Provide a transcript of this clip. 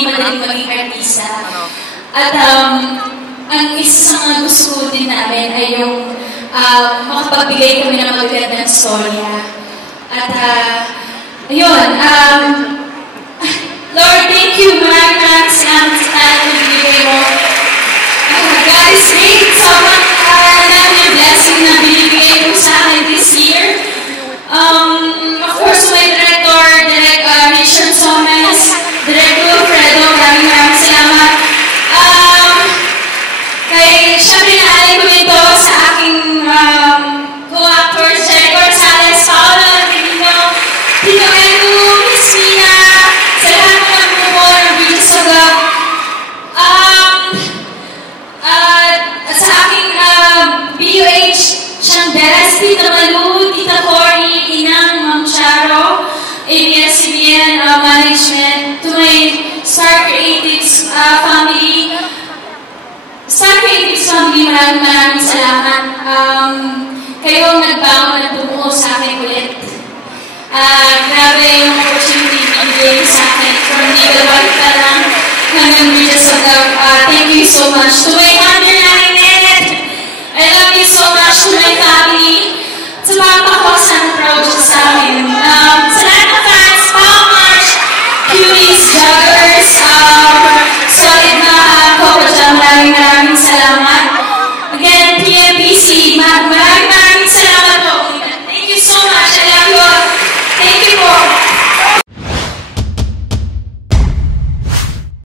hindi madaling maging artista. At ang isa sa mga gusto din namin ay yung makapagbigay kami ng magagandang storya. At ayun, Lord, thank you. Maraming salamat sa talent na binigay mo. God is great. Sobrang dami yung blessing na binibigay mo sa akin this year. Of course, my director, Richard Somes, Director Wilfredo, maraming salamat. Siyempre naalala ko ito sa aking co-actors, Jericho Rosales, Paolo Angelino, Tito Edu, Miss Mina, sa lahat ng magbubo ng Bridges of Love. At sa aking BUH, Siyang Beres, Tita Malu, Tita Cory, Inang, Ma'am Charo, ABS-CBN Management, to my Star Creatives family. Star Creatives family, maraming salamat. Kayo ang nagbangon at bumuo sa akin ulit. Grabe yung opportunity na ibigay sa akin from legal work pa lang hanggang Bridges of Love. Thank you so much. To my partner